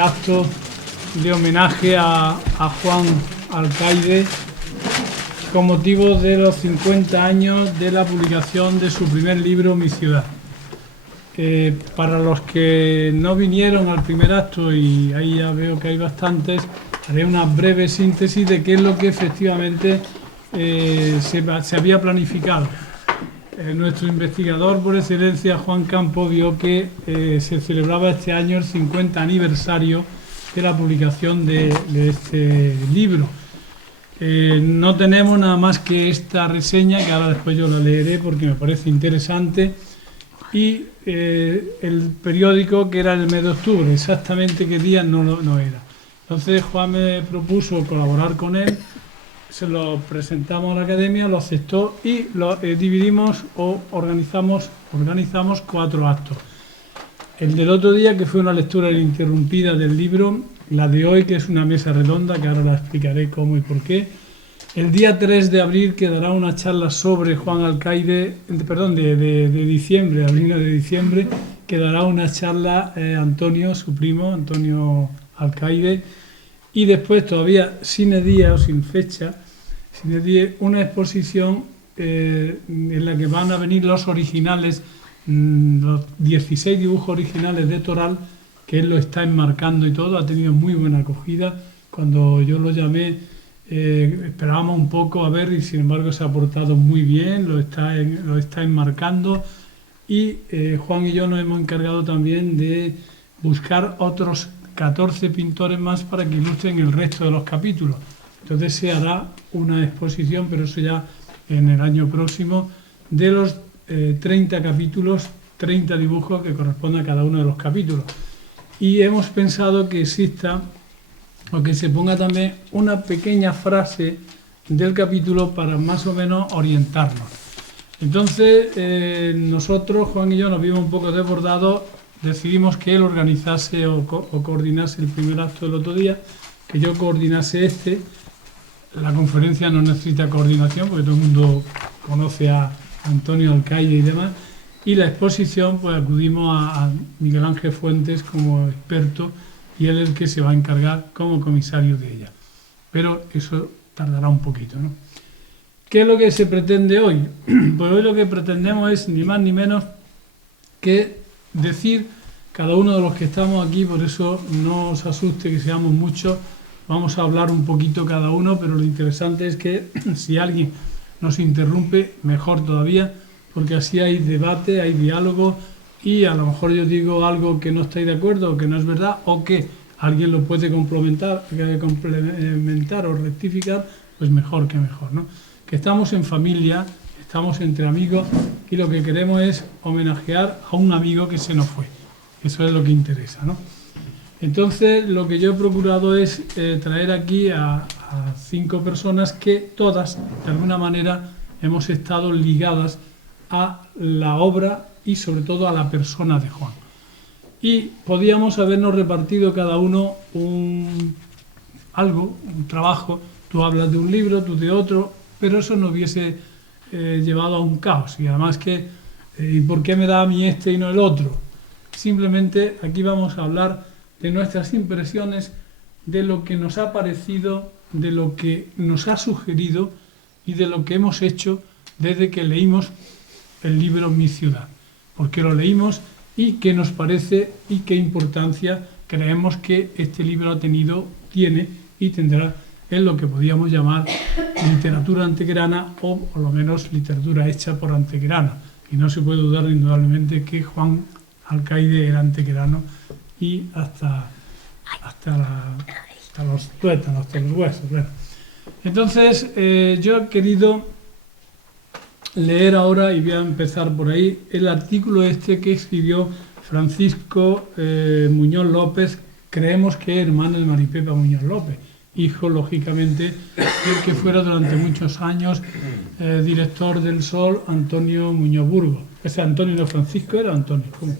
Acto de homenaje a Juan Alcaide con motivo de los 50 años de la publicación de su primer libro, Mi Ciudad. Para los que no vinieron al primer acto, y ahí ya veo que hay bastantes, haré una breve síntesis de qué es lo que efectivamente se había planificado. Nuestro investigador por excelencia, Juan Campo, vio que se celebraba este año el 50 aniversario de la publicación de este libro. No tenemos nada más que esta reseña, que ahora después yo la leeré porque me parece interesante, y el periódico, que era el mes de octubre, exactamente qué día no era. Entonces Juan me propuso colaborar con él, se lo presentamos a la academia, lo aceptó y lo dividimos o organizamos 4 actos. El del otro día, que fue una lectura ininterrumpida del libro, la de hoy, que es una mesa redonda, que ahora la explicaré cómo y por qué. El día 3 de abril quedará una charla sobre Juan Alcaide, perdón, de diciembre, abril de diciembre, quedará una charla Antonio, su primo, Antonio Alcaide, y después, todavía sin día o sin fecha, una exposición en la que van a venir los originales, los 16 dibujos originales de Toral, que él lo está enmarcando y todo. Ha tenido muy buena acogida. Cuando yo lo llamé, esperábamos un poco a ver, y sin embargo se ha portado muy bien, lo está enmarcando. Y Juan y yo nos hemos encargado también de buscar otros 14 pintores más para que ilustren el resto de los capítulos. Entonces se hará una exposición, pero eso ya en el año próximo, de los 30 capítulos, 30 dibujos que corresponden a cada uno de los capítulos. Y hemos pensado que exista, o que se ponga también una pequeña frase del capítulo para más o menos orientarnos. Entonces nosotros, Juan y yo, nos vimos un poco desbordados, decidimos que él organizase o coordinase el primer acto del otro día, que yo coordinase este. La conferencia no necesita coordinación porque todo el mundo conoce a Antonio Alcaide y demás. Y la exposición, pues acudimos a Miguel Ángel Fuentes como experto, y él es el que se va a encargar como comisario de ella. Pero eso tardará un poquito, ¿no? ¿Qué es lo que se pretende hoy? Pues hoy lo que pretendemos es ni más ni menos que decir, cada uno de los que estamos aquí, por eso no os asuste que seamos muchos, vamos a hablar un poquito cada uno, pero lo interesante es que si alguien nos interrumpe, mejor todavía, porque así hay debate, hay diálogo, y a lo mejor yo digo algo que no estáis de acuerdo o que no es verdad, o que alguien lo puede complementar o rectificar, pues mejor que mejor, ¿no? Que estamos en familia, estamos entre amigos, y lo que queremos es homenajear a un amigo que se nos fue. Eso es lo que interesa, ¿no? Entonces, lo que yo he procurado es traer aquí a 5 personas que todas, de alguna manera, hemos estado ligadas a la obra y sobre todo a la persona de Juan. Y podíamos habernos repartido cada uno un trabajo. Tú hablas de un libro, tú de otro, pero eso nos hubiese llevado a un caos. Y además ¿y por qué me da a mí este y no el otro? Simplemente aquí vamos a hablar de nuestras impresiones, de lo que nos ha parecido, de lo que nos ha sugerido y de lo que hemos hecho desde que leímos el libro Mi Ciudad. ¿Por qué lo leímos y qué nos parece y qué importancia creemos que este libro tiene y tendrá en lo que podríamos llamar literatura antequerana, o por lo menos literatura hecha por antequeranos? Y no se puede dudar indudablemente que Juan Alcaide era antequerano, y hasta los tuétanos, hasta los huesos. Bueno. Entonces, yo he querido leer ahora, y voy a empezar por ahí, el artículo que escribió Francisco Muñoz López, creemos que hermano de Maripepa Muñoz López, hijo, lógicamente, del que fuera durante muchos años director del Sol, Antonio Muñoz Burgos. Ese Antonio no, Francisco era Antonio, ¿cómo?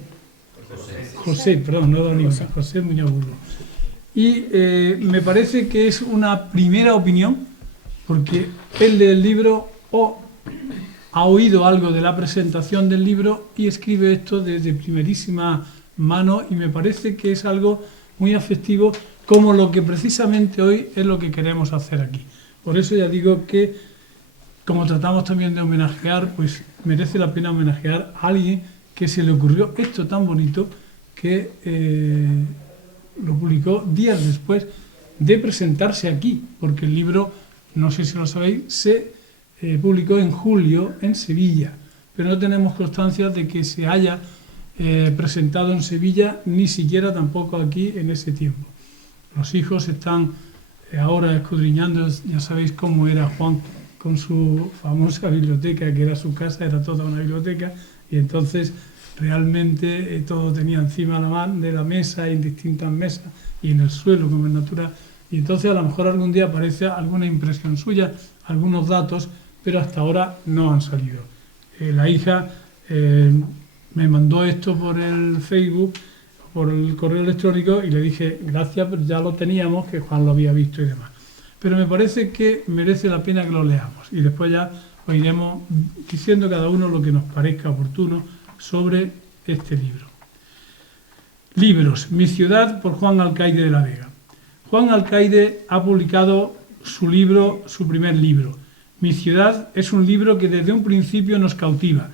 José, perdón, no Daniel, José Muñoz Burgos. Y me parece que es una primera opinión, porque él lee el libro o ha oído algo de la presentación del libro y escribe esto desde primerísima mano, y me parece que es algo muy afectivo, como lo que precisamente hoy es lo que queremos hacer aquí. Por eso ya digo que, como tratamos también de homenajear, pues merece la pena homenajear a alguien que se le ocurrió esto tan bonito que lo publicó días después de presentarse aquí, porque el libro, no sé si lo sabéis, se publicó en julio en Sevilla, pero no tenemos constancia de que se haya presentado en Sevilla, ni siquiera tampoco aquí en ese tiempo. Los hijos están ahora escudriñando, ya sabéis cómo era Juan con su famosa biblioteca, que era su casa, era toda una biblioteca, y entonces realmente todo tenía encima de la mesa, en distintas mesas, y en el suelo, como es natural, y entonces a lo mejor algún día aparece alguna impresión suya, algunos datos, pero hasta ahora no han salido. La hija me mandó esto por el Facebook, por el correo electrónico, y le dije gracias, pero ya lo teníamos, que Juan lo había visto y demás. Pero me parece que merece la pena que lo leamos, y después ya os iremos diciendo cada uno lo que nos parezca oportuno sobre este libro. Libros. Mi ciudad, por Juan Alcaide de la Vega. Juan Alcaide ha publicado su primer libro. Mi ciudad es un libro que desde un principio nos cautiva.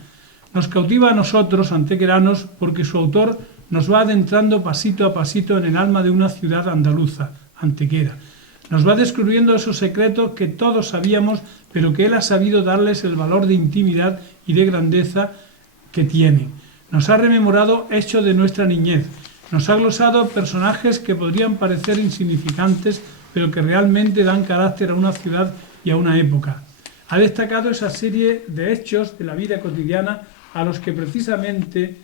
Nos cautiva a nosotros, antequeranos, porque su autor nos va adentrando pasito a pasito en el alma de una ciudad andaluza, Antequera. Nos va descubriendo esos secretos que todos sabíamos, pero que él ha sabido darles el valor de intimidad y de grandeza que tienen. Nos ha rememorado hechos de nuestra niñez. Nos ha glosado personajes que podrían parecer insignificantes, pero que realmente dan carácter a una ciudad y a una época. Ha destacado esa serie de hechos de la vida cotidiana a los que precisamente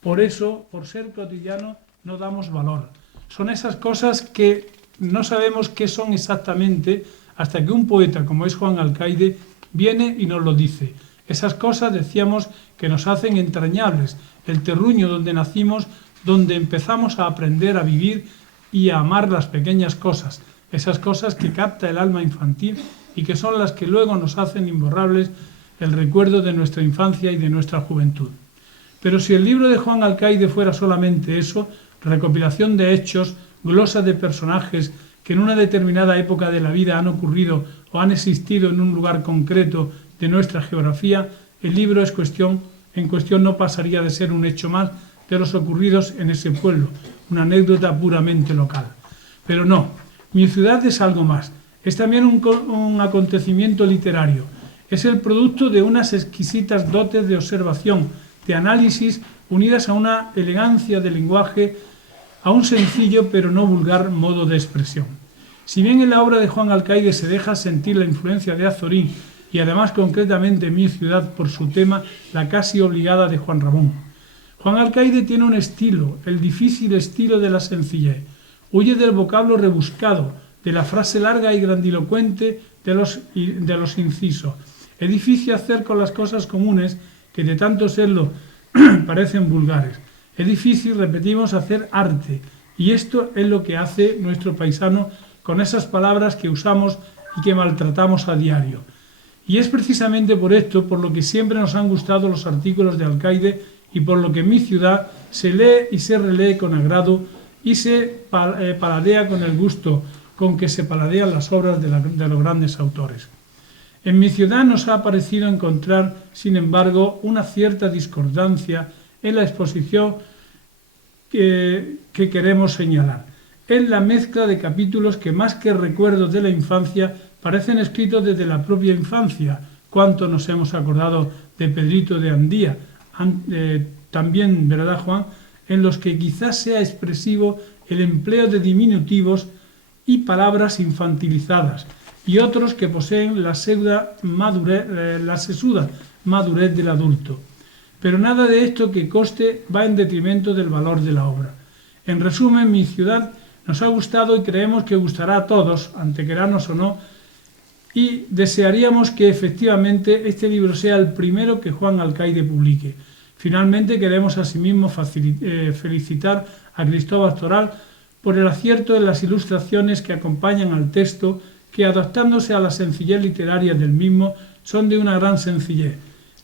por eso, por ser cotidianos, no damos valor. Son esas cosas que no sabemos qué son exactamente hasta que un poeta como es Juan Alcaide viene y nos lo dice. Esas cosas, decíamos, que nos hacen entrañables, el terruño donde nacimos, donde empezamos a aprender a vivir y a amar las pequeñas cosas, esas cosas que capta el alma infantil y que son las que luego nos hacen imborrables el recuerdo de nuestra infancia y de nuestra juventud. Pero si el libro de Juan Alcaide fuera solamente eso, recopilación de hechos, glosa de personajes que en una determinada época de la vida han ocurrido o han existido en un lugar concreto de nuestra geografía, el libro en cuestión no pasaría de ser un hecho más de los ocurridos en ese pueblo, una anécdota puramente local. Pero no, mi ciudad es algo más, es también un acontecimiento literario, es el producto de unas exquisitas dotes de observación, de análisis, unidas a una elegancia de lenguaje, a un sencillo pero no vulgar modo de expresión. Si bien en la obra de Juan Alcaide se deja sentir la influencia de Azorín y además concretamente Mi ciudad por su tema, la casi obligada de Juan Ramón. Juan Alcaide tiene un estilo, el difícil estilo de la sencillez. Huye del vocablo rebuscado, de la frase larga y grandilocuente de los incisos. Es difícil hacer con las cosas comunes que de tanto serlo parecen vulgares. Es difícil, repetimos, hacer arte, y esto es lo que hace nuestro paisano con esas palabras que usamos y que maltratamos a diario. Y es precisamente por esto por lo que siempre nos han gustado los artículos de Alcaide y por lo que en Mi ciudad se lee y se relee con agrado y se paladea con el gusto con que se paladean las obras de los grandes autores. En Mi ciudad nos ha parecido encontrar, sin embargo, una cierta discordancia en la exposición que queremos señalar. Es la mezcla de capítulos que más que recuerdos de la infancia parecen escritos desde la propia infancia. Cuánto nos hemos acordado de Pedrito de Andía, también, ¿verdad, Juan?, en los que quizás sea expresivo el empleo de diminutivos y palabras infantilizadas, y otros que poseen la sesuda madurez del adulto. Pero nada de esto que conste va en detrimento del valor de la obra. En resumen, Mi ciudad nos ha gustado y creemos que gustará a todos, antequeranos o no, y desearíamos que efectivamente este libro sea el primero que Juan Alcaide publique. Finalmente queremos asimismo felicitar a Cristóbal Toral por el acierto en las ilustraciones que acompañan al texto, que adaptándose a la sencillez literaria del mismo son de una gran sencillez.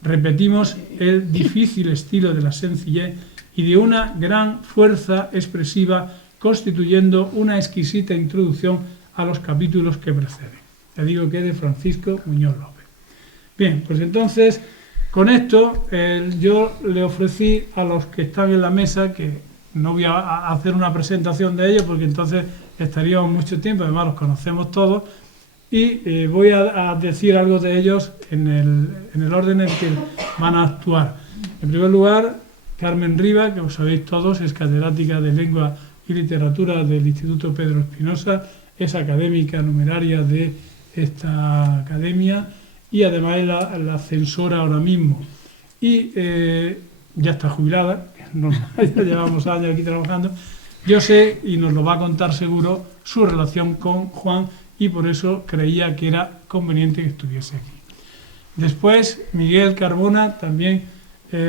Repetimos, el difícil estilo de la sencillez y de una gran fuerza expresiva constituyendo una exquisita introducción a los capítulos que preceden. Ya digo que es de Francisco Muñoz López. Bien, pues entonces, con esto yo le ofrecí a los que están en la mesa, que no voy a hacer una presentación de ellos porque entonces estaríamos mucho tiempo, además los conocemos todos, y voy a decir algo de ellos en el orden en que van a actuar. En primer lugar, Carmen Riba, que os sabéis todos, es catedrática de Lengua y Literatura del Instituto Pedro Espinosa, es académica numeraria de esta academia y además es la censora ahora mismo. Y ya está jubilada, ya llevamos años aquí trabajando. Yo sé, y nos lo va a contar seguro, su relación con Juan, y por eso creía que era conveniente que estuviese aquí. Después, Miguel Carbona, también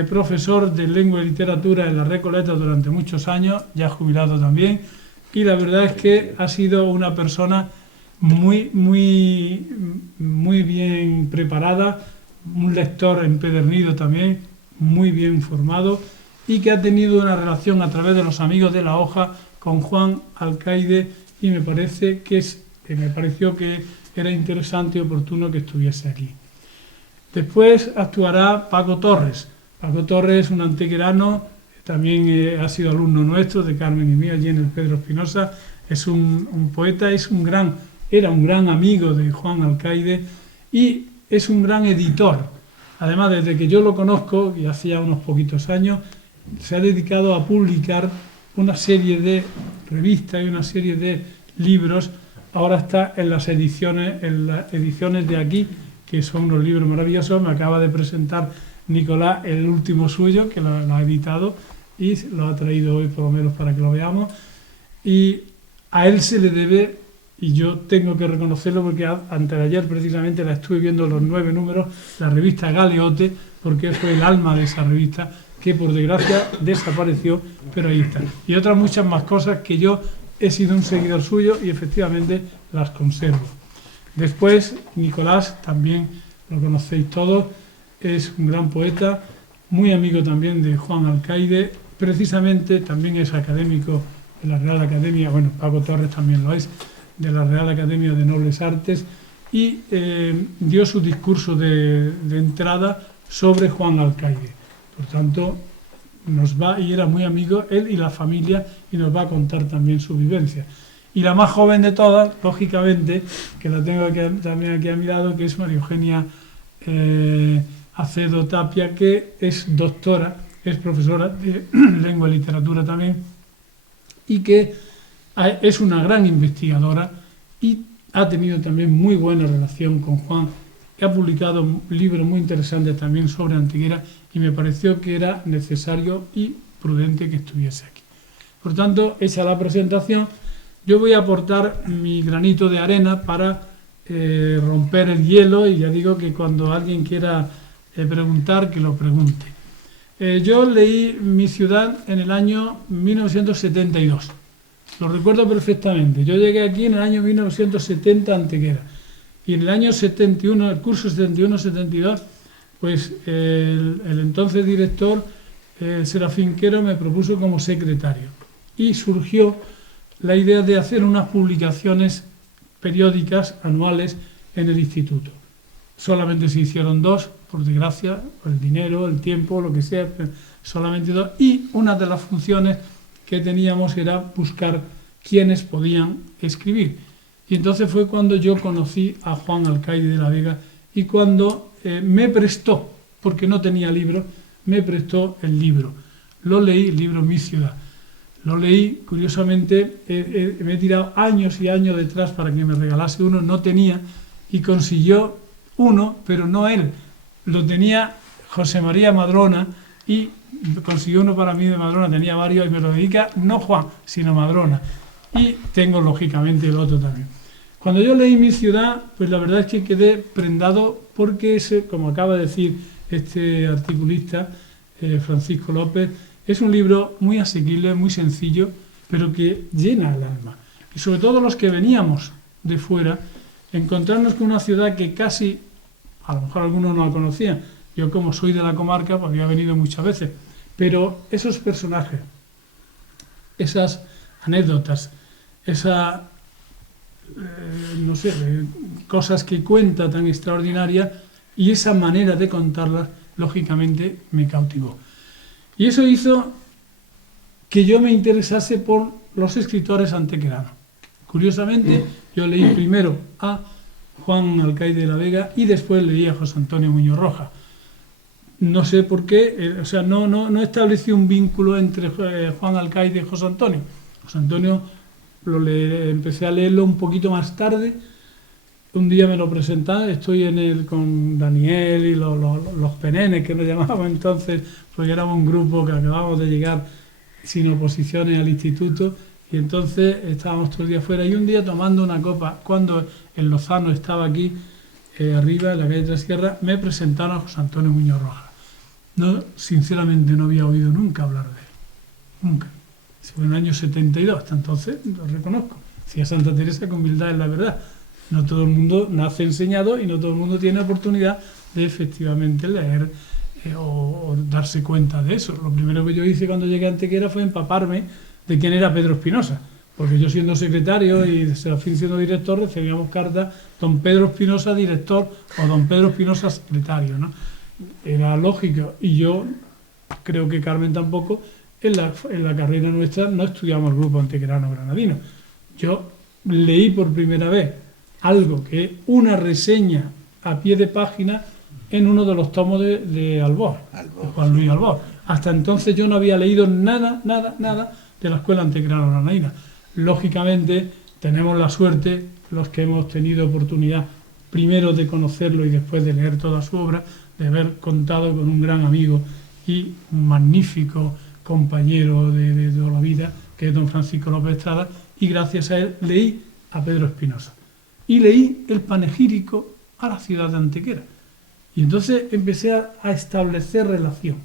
profesor de Lengua y Literatura en la Recoleta durante muchos años, ya jubilado también, y la verdad es que ha sido una persona muy bien preparada, un lector empedernido también, muy bien formado, y que ha tenido una relación a través de los amigos de la hoja con Juan Alcaide, y me pareció que era interesante y oportuno que estuviese aquí. Después actuará Paco Torres. Paco Torres es un antequerano, también ha sido alumno nuestro, de Carmen y mío, allí en el Pedro Espinosa. Es un poeta, era un gran amigo de Juan Alcaide y es un gran editor. Además, desde que yo lo conozco, y hacía unos poquitos años, se ha dedicado a publicar una serie de revistas y una serie de libros. Ahora está en las ediciones de aquí, que son unos libros maravillosos. Me acaba de presentar Nicolás el último suyo, que lo ha editado y lo ha traído hoy por lo menos para que lo veamos. Y a él se le debe, y yo tengo que reconocerlo porque antes de ayer precisamente la estuve viendo los 9 números, la revista Galeote, porque fue el alma de esa revista, que por desgracia desapareció, pero ahí está. Y otras muchas más cosas que yo he sido un seguidor suyo y efectivamente las conservo. Después, Nicolás, también lo conocéis todos, es un gran poeta, muy amigo también de Juan Alcaide, precisamente también es académico de la Real Academia, bueno, Paco Torres también lo es, de la Real Academia de Nobles Artes, y dio su discurso de entrada sobre Juan Alcaide. Por tanto, y era muy amigo, él y la familia, y nos va a contar también su vivencia. Y la más joven de todas, lógicamente, que la tengo también aquí a mi lado, que es María Eugenia Acedo Tapia, que es doctora, es profesora de Lengua y Literatura también, y que es una gran investigadora y ha tenido también muy buena relación con Juan, que ha publicado libros muy interesantes también sobre Antequera, y me pareció que era necesario y prudente que estuviese aquí. Por tanto, hecha la presentación, yo voy a aportar mi granito de arena para romper el hielo, y ya digo que cuando alguien quiera preguntar, que lo pregunte. Yo leí Mi ciudad en el año 1972, lo recuerdo perfectamente. Yo llegué aquí en el año 1970 a Antequera, y en el año 71, el curso 71-72, pues el entonces director, Serafín Quero, me propuso como secretario, y surgió la idea de hacer unas publicaciones periódicas anuales en el instituto. Solamente se hicieron 2, por desgracia, por el dinero, el tiempo, lo que sea, solamente 2, y una de las funciones que teníamos era buscar quiénes podían escribir. Y entonces fue cuando yo conocí a Juan Alcaide de la Vega, y cuando me prestó, porque no tenía libro, me prestó el libro. Lo leí, el libro Mi ciudad. Lo leí, curiosamente, me he tirado años y años detrás para que me regalase uno, no tenía, y consiguió uno, pero no él. Lo tenía José María Madrona, y consiguió uno para mí de Madrona, tenía varios, y me lo dedica no Juan, sino Madrona. Y tengo, lógicamente, el otro también. Cuando yo leí Mi ciudad, pues la verdad es que quedé prendado porque, como acaba de decir este articulista, Francisco López, es un libro muy asequible, muy sencillo, pero que llena el alma. Y sobre todo los que veníamos de fuera, encontrarnos con una ciudad que casi, a lo mejor algunos no la conocían, yo como soy de la comarca, pues había venido muchas veces, pero esos personajes, esas anécdotas, esas, no sé, cosas que cuenta tan extraordinarias, y esa manera de contarlas, lógicamente, me cautivó. Y eso hizo que yo me interesase por los escritores antequeranos. Curiosamente, yo leí primero a Juan Alcaide de la Vega y después leí a José Antonio Muñoz Rojas. No sé por qué, o sea, no establecí un vínculo entre Juan Alcaide y José Antonio. José Antonio empecé a leerlo un poquito más tarde. Un día me lo presentaron, estoy con Daniel y los penenes que nos llamábamos entonces, porque éramos un grupo que acabábamos de llegar sin oposiciones al instituto, y entonces estábamos todo el día fuera, y un día tomando una copa, cuando el Lozano estaba aquí, arriba, en la calle Trasierra, me presentaron a José Antonio Muñoz Rojas. No, sinceramente no había oído nunca hablar de él, nunca. Fue en el año 72, hasta entonces lo reconozco. Decía Santa Teresa, con humildad es la verdad. No todo el mundo nace enseñado y no todo el mundo tiene oportunidad de efectivamente leer o darse cuenta de eso. Lo primero que yo hice cuando llegué a Antequera fue empaparme de quién era Pedro Espinosa, porque yo siendo secretario y Serafín siendo director recibíamos cartas, don Pedro Espinosa director o don Pedro Espinosa secretario, ¿no? Era lógico, y yo creo que Carmen tampoco, en la carrera nuestra no estudiamos el grupo antequerano granadino. Yo leí por primera vez algo que es una reseña a pie de página en uno de los tomos de Albor, de Juan Luis Albor. Hasta entonces yo no había leído nada de la Escuela Antequerana Granadina. Lógicamente tenemos la suerte, los que hemos tenido oportunidad primero de conocerlo y después de leer toda su obra, de haber contado con un gran amigo y un magnífico compañero de toda la vida, que es don Francisco López Estrada, y gracias a él leí a Pedro Espinosa. Y leí el panegírico a la ciudad de Antequera. Y entonces empecé a establecer relación.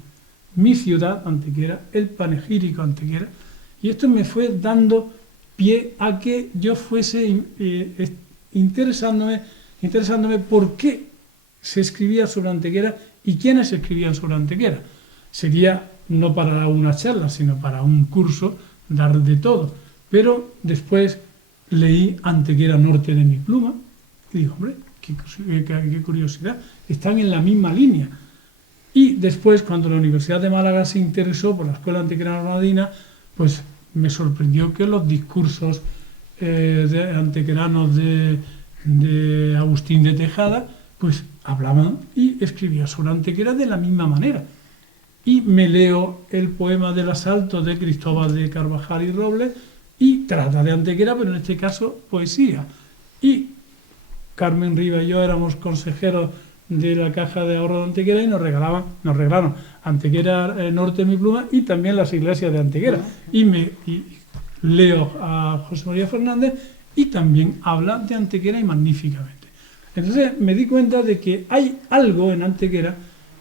Mi ciudad, Antequera, el panegírico Antequera, y esto me fue dando pie a que yo fuese interesándome por qué se escribía sobre Antequera y quiénes escribían sobre Antequera. Sería no para una charla, sino para un curso, dar de todo. Pero después leí Antequera Norte de mi pluma y digo, hombre, qué curiosidad, están en la misma línea. Y después, cuando la Universidad de Málaga se interesó por la Escuela Antequerana Granadina, pues me sorprendió que los discursos antequeranos de Agustín de Tejada, pues hablaban y escribían sobre Antequera de la misma manera. Y me leo el poema del asalto de Cristóbal de Carvajal y Robles, y trata de Antequera, pero en este caso poesía. Y Carmen Riva y yo éramos consejeros de la Caja de Ahorro de Antequera y nos regalaron Antequera Norte de mi pluma y también las iglesias de Antequera. Y leo a José María Fernández y también habla de Antequera y magníficamente. Entonces me di cuenta de que hay algo en Antequera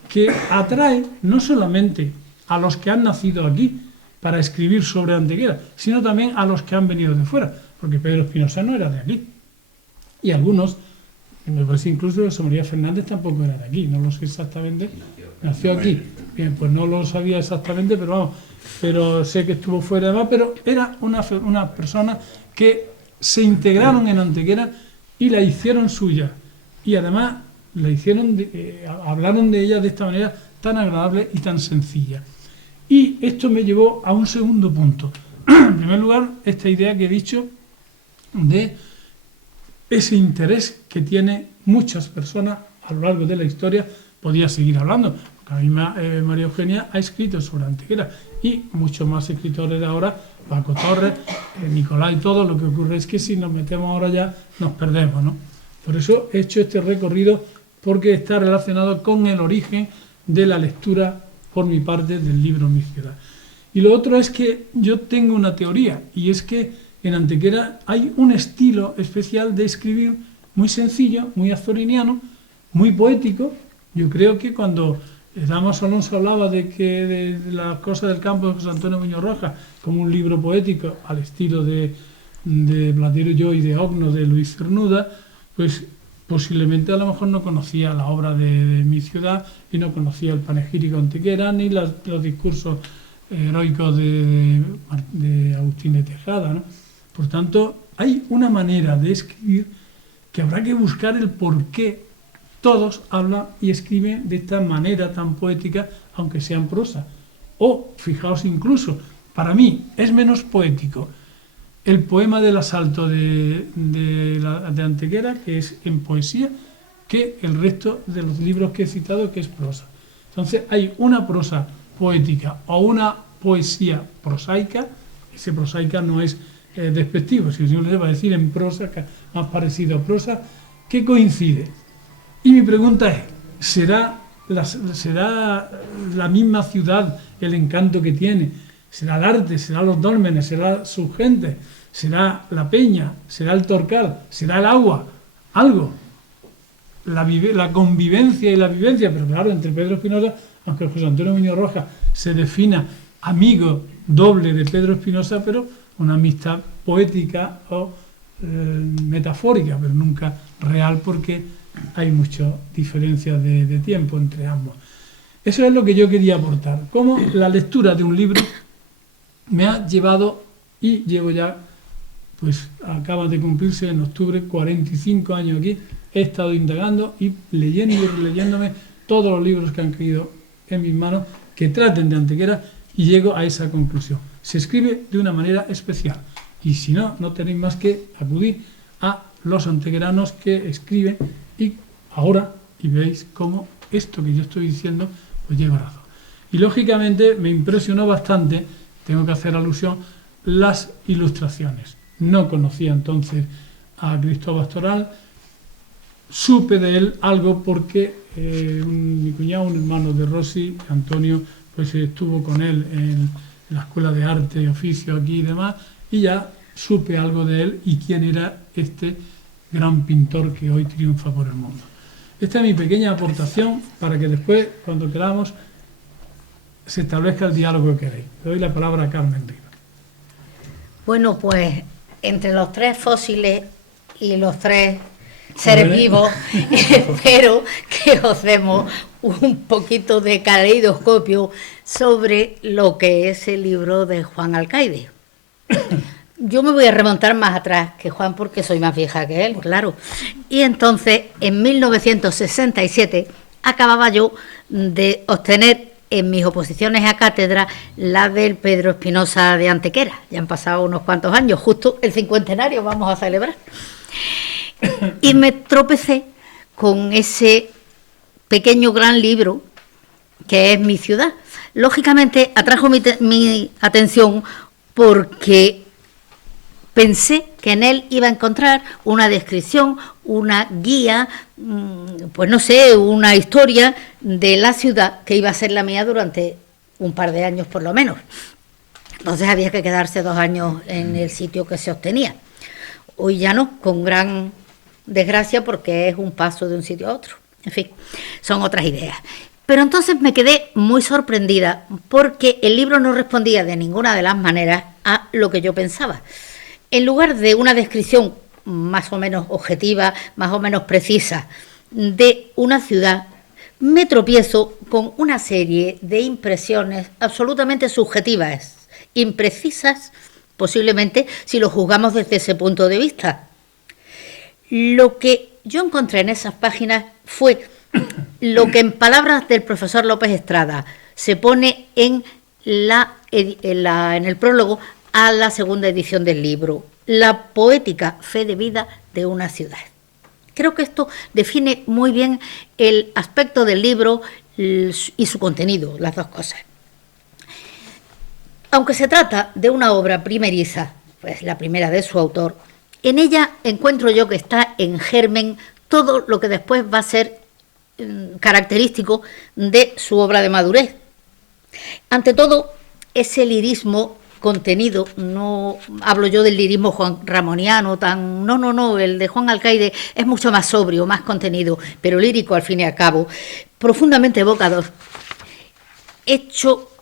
que atrae no solamente a los que han nacido aquí para escribir sobre Antequera, sino también a los que han venido de fuera, porque Pedro Espinosa no era de aquí. Y algunos, me parece incluso que José María Fernández tampoco era de aquí, no lo sé exactamente, nació aquí. Bien, pues no lo sabía exactamente, pero vamos, pero sé que estuvo fuera además, pero era una persona que se integraron en Antequera y la hicieron suya. Y además la hicieron, hablaron de ella de esta manera tan agradable y tan sencilla. Y esto me llevó a un segundo punto. En primer lugar, esta idea que he dicho de ese interés que tiene muchas personas a lo largo de la historia. Podía seguir hablando, porque la misma María Eugenia ha escrito sobre Antequera y muchos más escritores de ahora, Paco Torres, Nicolás y todo. Lo que ocurre es que si nos metemos ahora ya nos perdemos, ¿no? Por eso he hecho este recorrido, porque está relacionado con el origen de la lectura por mi parte del libro Mi Ciudad. Y lo otro es que yo tengo una teoría, y es que en Antequera hay un estilo especial de escribir muy sencillo, muy azoriniano, muy poético. Yo creo que cuando Damos Alonso hablaba de las cosas del campo de José Antonio Muñoz Rojas como un libro poético al estilo de Platero Yo y de Ogno de Luis Cernuda, pues posiblemente a lo mejor no conocía la obra de Mi Ciudad y no conocía el panegírico Antequera ni los discursos heroicos de Agustín de Tejada, ¿no? Por tanto, hay una manera de escribir que habrá que buscar el por qué todos hablan y escriben de esta manera tan poética, aunque sea en prosa. O, fijaos incluso, para mí es menos poético el poema del asalto de Antequera, que es en poesía, que el resto de los libros que he citado, que es prosa. Entonces hay una prosa poética o una poesía prosaica. Ese prosaica no es despectivo, sino le va a decir en prosa, que más parecido a prosa, que coincide. Y mi pregunta es, ¿será la misma ciudad el encanto que tiene? ¿Será el arte? ¿Será los dólmenes? ¿Será su gente? ¿Será la peña? ¿Será el torcal? ¿Será el agua? Algo. La convivencia y la vivencia, pero claro, entre Pedro Espinosa, aunque José Antonio Muñoz Rojas se defina amigo doble de Pedro Espinosa, pero una amistad poética o metafórica, pero nunca real, porque hay muchas diferencias de tiempo entre ambos. Eso es lo que yo quería aportar, cómo la lectura de un libro me ha llevado, y llevo ya, pues acaban de cumplirse en octubre 45 años aquí, he estado indagando y leyendo y releyéndome todos los libros que han caído en mis manos que traten de Antequera, y llego a esa conclusión. Se escribe de una manera especial, y si no, no tenéis más que acudir a los antequeranos que escriben, y ahora, y veis cómo esto que yo estoy diciendo pues lleva razón. Y lógicamente me impresionó bastante, tengo que hacer alusión, las ilustraciones. No conocía entonces a Cristóbal Toral, supe de él algo porque mi cuñado, un hermano de Rossi, Antonio, pues estuvo con él en la Escuela de Arte y Oficio aquí y demás, y ya supe algo de él y quién era este gran pintor que hoy triunfa por el mundo. Esta es mi pequeña aportación para que después, cuando queramos, se establezca el diálogo que queréis. Le doy la palabra a Carmen Riva. Bueno, pues entre los tres fósiles y los tres seres vivos, espero que os demos un poquito de caleidoscopio sobre lo que es el libro de Juan Alcaide. Yo me voy a remontar más atrás que Juan porque soy más vieja que él, claro. Y entonces, en 1967, acababa yo de obtener en mis oposiciones a cátedra la del Pedro Espinosa de Antequera. Ya han pasado unos cuantos años, justo el cincuentenario vamos a celebrar. Y me tropecé con ese pequeño gran libro que es Mi ciudad. Lógicamente atrajo mi atención porque pensé que en él iba a encontrar una descripción, una guía, pues no sé, una historia de la ciudad que iba a ser la mía durante un par de años por lo menos. Entonces había que quedarse 2 años en el sitio que se obtenía. Hoy ya no, con gran desgracia, porque es un paso de un sitio a otro. En fin, son otras ideas. Pero entonces me quedé muy sorprendida porque el libro no respondía de ninguna de las maneras a lo que yo pensaba. En lugar de una descripción más o menos objetiva, más o menos precisa de una ciudad, me tropiezo con una serie de impresiones absolutamente subjetivas, imprecisas, posiblemente si lo juzgamos desde ese punto de vista. Lo que yo encontré en esas páginas fue lo que en palabras del profesor López Estrada se pone en el prólogo a la segunda edición del libro, la poética fe de vida de una ciudad. Creo que esto define muy bien el aspecto del libro y su contenido, las dos cosas. Aunque se trata de una obra primeriza, pues la primera de su autor, en ella encuentro yo que está en germen todo lo que después va a ser característico de su obra de madurez. Ante todo, ese lirismo contenido, no hablo yo del lirismo juan ramoniano, no, el de Juan Alcaide es mucho más sobrio, más contenido, pero lírico al fin y al cabo, profundamente evocador, hecho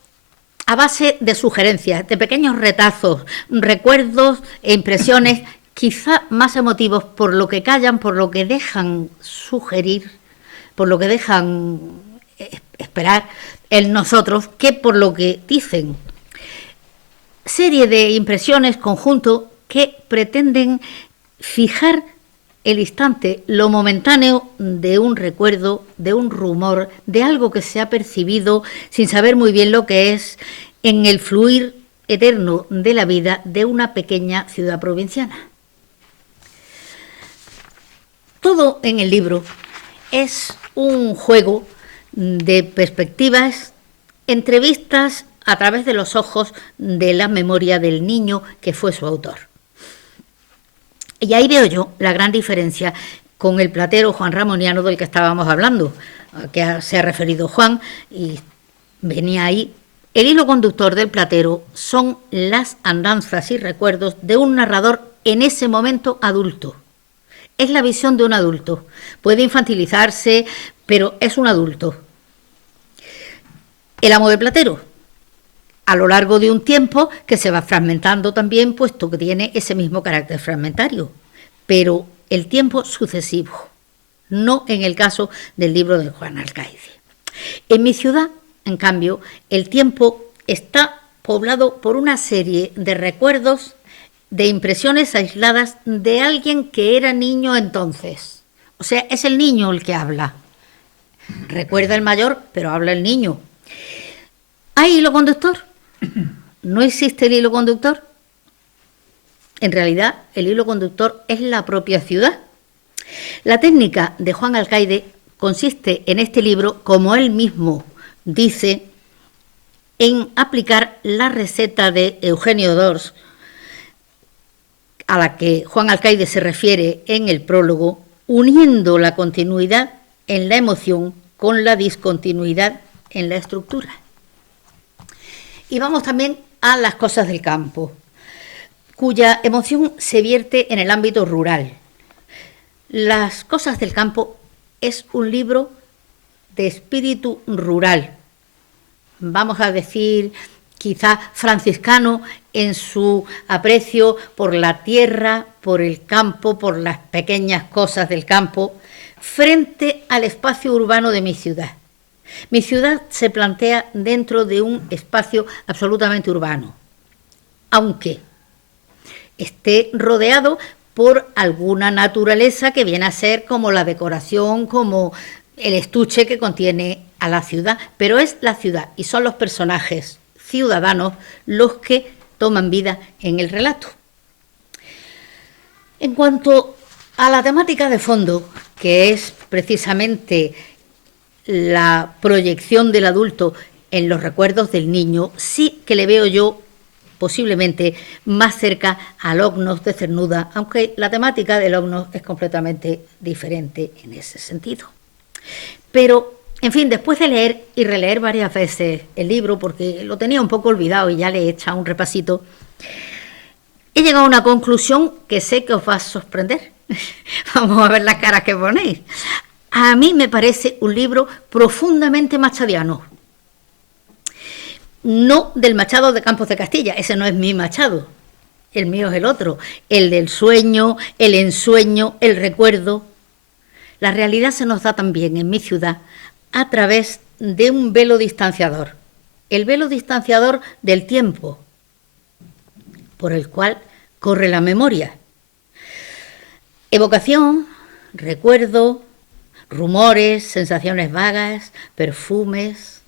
a base de sugerencias, de pequeños retazos, recuerdos e impresiones, quizá más emotivos por lo que callan, por lo que dejan sugerir, por lo que dejan esperar en nosotros, que por lo que dicen. serie de impresiones, conjunto, que pretenden fijar el instante, lo momentáneo de un recuerdo, de un rumor, de algo que se ha percibido sin saber muy bien lo que es, en el fluir eterno de la vida de una pequeña ciudad provinciana. Todo en el libro es un juego de perspectivas, entrevistas a través de los ojos de la memoria del niño que fue su autor. Y ahí veo yo la gran diferencia con el platero Juan Ramoniano del que estábamos hablando, que se ha referido Juan, y venía ahí. El hilo conductor del platero son las andanzas y recuerdos de un narrador en ese momento adulto. Es la visión de un adulto. Puede infantilizarse, pero es un adulto. El amo del platero, a lo largo de un tiempo que se va fragmentando también, puesto que tiene ese mismo carácter fragmentario, pero el tiempo sucesivo, no en el caso del libro de Juan Alcaide. En mi ciudad, en cambio, el tiempo está poblado por una serie de recuerdos, de impresiones aisladas de alguien que era niño entonces. O sea, es el niño el que habla. Recuerda el mayor, pero habla el niño. ¿Hay hilo conductor? ¿No existe el hilo conductor? En realidad, el hilo conductor es la propia ciudad. La técnica de Juan Alcaide consiste en este libro, como él mismo dice, en aplicar la receta de Eugenio d'Ors, a la que Juan Alcaide se refiere en el prólogo, uniendo la continuidad en la emoción con la discontinuidad en la estructura. Y vamos también a las cosas del campo, cuya emoción se vierte en el ámbito rural. Las cosas del campo es un libro de espíritu rural, vamos a decir quizá franciscano en su aprecio por la tierra, por el campo, por las pequeñas cosas del campo, frente al espacio urbano de mi ciudad. Mi ciudad se plantea dentro de un espacio absolutamente urbano, aunque esté rodeado por alguna naturaleza que viene a ser como la decoración, como el estuche que contiene a la ciudad, pero es la ciudad y son los personajes ciudadanos los que toman vida en el relato. En cuanto a la temática de fondo, que es precisamente la proyección del adulto en los recuerdos del niño, sí que le veo yo posiblemente más cerca al Ognos de Cernuda, aunque la temática del Ognos es completamente diferente en ese sentido. Pero, en fin, después de leer y releer varias veces el libro, porque lo tenía un poco olvidado y ya le he echado un repasito, he llegado a una conclusión que sé que os va a sorprender. Vamos a ver las caras que ponéis. A mí me parece un libro profundamente machadiano. No del Machado de Campos de Castilla, ese no es mi Machado, el mío es el otro, el del sueño, el ensueño, el recuerdo. La realidad se nos da también en mi ciudad a través de un velo distanciador, el velo distanciador del tiempo, por el cual corre la memoria. Evocación, recuerdo, rumores, sensaciones vagas, perfumes.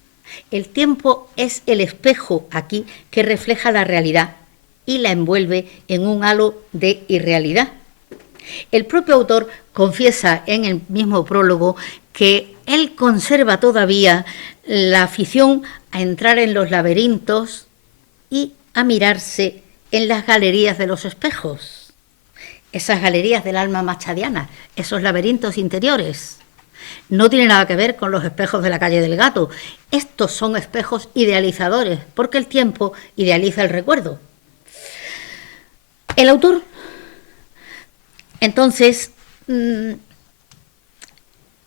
El tiempo es el espejo aquí que refleja la realidad y la envuelve en un halo de irrealidad. El propio autor confiesa en el mismo prólogo que él conserva todavía la afición a entrar en los laberintos y a mirarse en las galerías de los espejos, esas galerías del alma machadiana, esos laberintos interiores. No tiene nada que ver con los espejos de la calle del Gato. Estos son espejos idealizadores, porque el tiempo idealiza el recuerdo. El autor, entonces,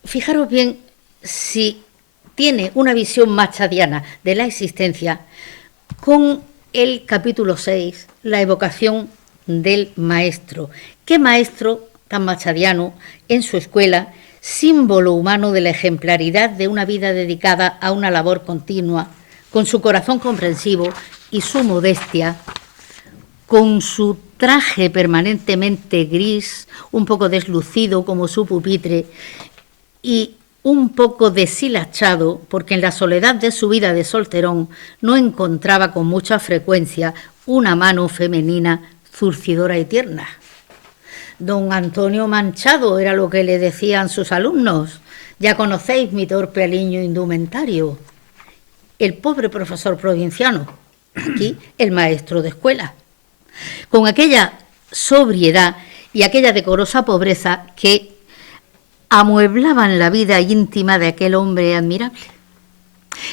fijaros bien si tiene una visión machadiana de la existencia con el capítulo 6, la evocación del maestro. ¿Qué maestro tan machadiano en su escuela, símbolo humano de la ejemplaridad de una vida dedicada a una labor continua, con su corazón comprensivo y su modestia, con su traje permanentemente gris, un poco deslucido como su pupitre y un poco deshilachado, porque en la soledad de su vida de solterón no encontraba con mucha frecuencia una mano femenina zurcidora y tierna. Don Antonio Manchado era lo que le decían sus alumnos. Ya conocéis mi torpe aliño indumentario. El pobre profesor provinciano, aquí el maestro de escuela, con aquella sobriedad y aquella decorosa pobreza que amueblaban la vida íntima de aquel hombre admirable.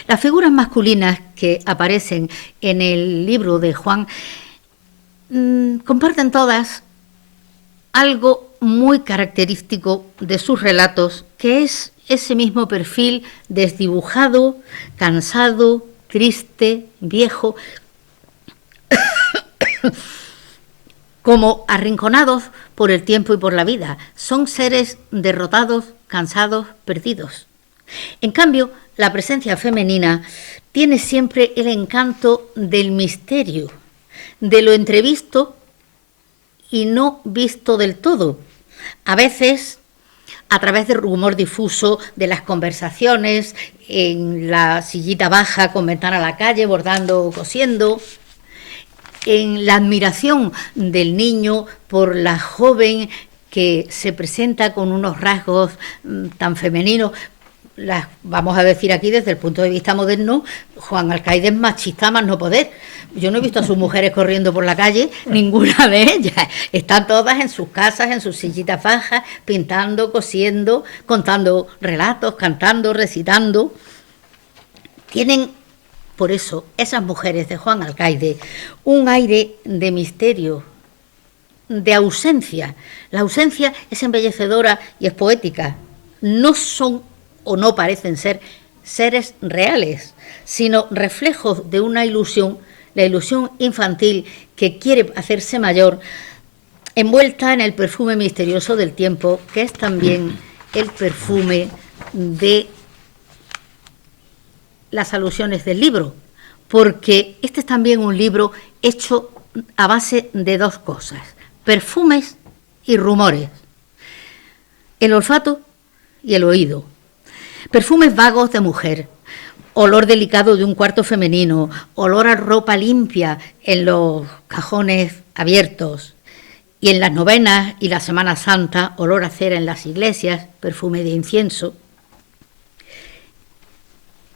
Las figuras masculinas que aparecen en el libro de Juan comparten todas algo muy característico de sus relatos, que es ese mismo perfil desdibujado, cansado, triste, viejo, como arrinconados por el tiempo y por la vida. Son seres derrotados, cansados, perdidos. En cambio, la presencia femenina tiene siempre el encanto del misterio, de lo entrevisto y no visto del todo. A veces, a través del rumor difuso de las conversaciones en la sillita baja con ventana a la calle, bordando o cosiendo, en la admiración del niño por la joven que se presenta con unos rasgos tan femeninos. Vamos a decir aquí desde el punto de vista moderno, Juan Alcaide es machista más no poder. Yo no he visto a sus mujeres corriendo por la calle, ninguna de ellas. Están todas en sus casas, en sus sillitas bajas, pintando, cosiendo, contando relatos, cantando, recitando. Tienen, por eso, esas mujeres de Juan Alcaide, un aire de misterio, de ausencia. La ausencia es embellecedora y es poética. No son o no parecen ser seres reales, sino reflejos de una ilusión, la ilusión infantil que quiere hacerse mayor, envuelta en el perfume misterioso del tiempo, que es también el perfume de las alusiones del libro, porque este es también un libro hecho a base de dos cosas: perfumes y rumores, el olfato y el oído. Perfumes vagos de mujer, olor delicado de un cuarto femenino, olor a ropa limpia en los cajones abiertos, y en las novenas y la Semana Santa, olor a cera en las iglesias, perfume de incienso.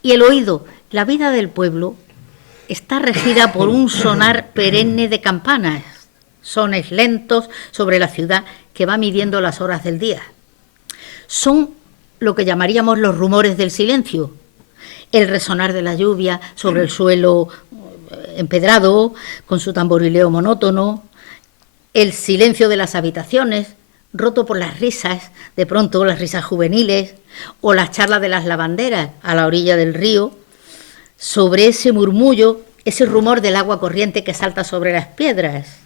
Y el oído, la vida del pueblo está regida por un sonar perenne de campanas, sones lentos sobre la ciudad que va midiendo las horas del día. Son lo que llamaríamos los rumores del silencio, el resonar de la lluvia sobre el suelo empedrado, con su tamborileo monótono, el silencio de las habitaciones, roto por las risas, de pronto las risas juveniles, o las charlas de las lavanderas a la orilla del río, sobre ese murmullo, ese rumor del agua corriente que salta sobre las piedras.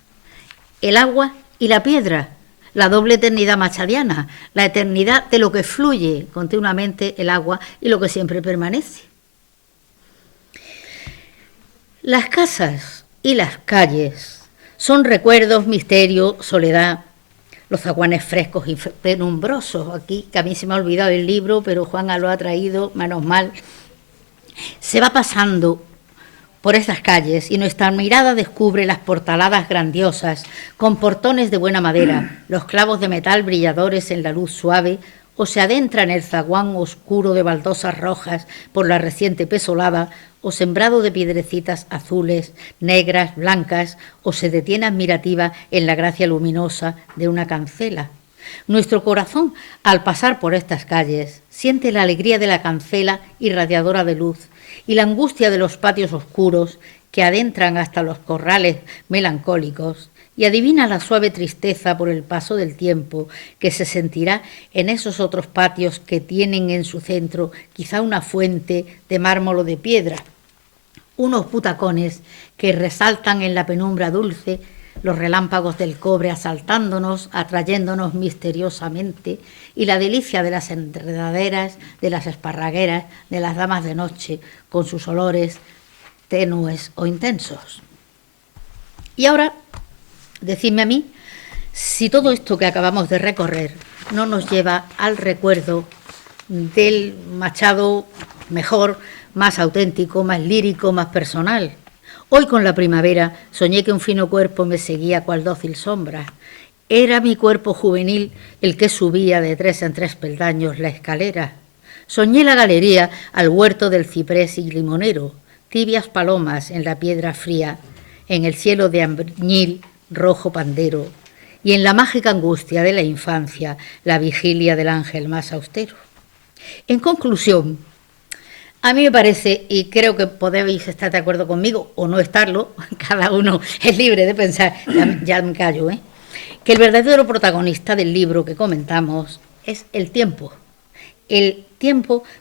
El agua y la piedra, la doble eternidad machadiana, la eternidad de lo que fluye continuamente el agua y lo que siempre permanece. Las casas y las calles son recuerdos, misterio, soledad, los zaguanes frescos y penumbrosos. Aquí, que a mí se me ha olvidado el libro, pero Juana lo ha traído, menos mal. Se va pasando por estas calles y nuestra mirada descubre las portaladas grandiosas, con portones de buena madera, los clavos de metal brilladores en la luz suave, o se adentra en el zaguán oscuro de baldosas rojas por la reciente pesolada, o sembrado de piedrecitas azules, negras, blancas, o se detiene admirativa en la gracia luminosa de una cancela. Nuestro corazón, al pasar por estas calles, siente la alegría de la cancela irradiadora de luz y la angustia de los patios oscuros que adentran hasta los corrales melancólicos, y adivina la suave tristeza por el paso del tiempo que se sentirá en esos otros patios que tienen en su centro quizá una fuente de mármol o de piedra, unos butacones que resaltan en la penumbra dulce, los relámpagos del cobre asaltándonos, atrayéndonos misteriosamente, y la delicia de las enredaderas, de las esparragueras, de las damas de noche, con sus olores tenues o intensos. Y ahora Decidme a mí si todo esto que acabamos de recorrer no nos lleva al recuerdo del Machado mejor, más auténtico, más lírico, más personal. Hoy con la primavera soñé que un fino cuerpo me seguía cual dócil sombra. Era mi cuerpo juvenil el que subía de 3 en 3 peldaños la escalera. Soñé la galería al huerto del ciprés y limonero, tibias palomas en la piedra fría, en el cielo de añil rojo pandero, y en la mágica angustia de la infancia, la vigilia del ángel más austero. En conclusión, a mí me parece, y creo que podéis estar de acuerdo conmigo o no estarlo, cada uno es libre de pensar, ya me callo, que el verdadero protagonista del libro que comentamos es el tiempo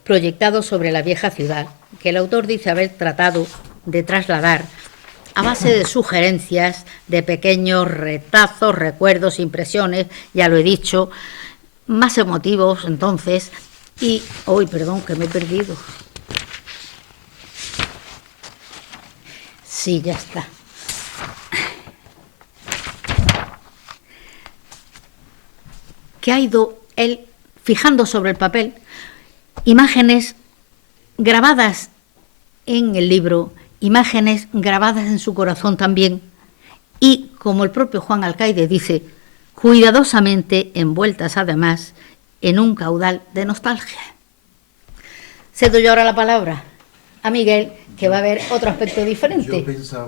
proyectado sobre la vieja ciudad, que el autor dice haber tratado de trasladar a base de sugerencias, de pequeños retazos, recuerdos, impresiones, ya lo he dicho, más emotivos entonces, y... ¡Uy, perdón, que me he perdido! Sí, ya está. Que ha ido él fijando sobre el papel imágenes grabadas en el libro, imágenes grabadas en su corazón también, y, como el propio Juan Alcaide dice, cuidadosamente envueltas además en un caudal de nostalgia. Cedo yo ahora la palabra a Miguel, que va a ver otro aspecto diferente. Yo pensaba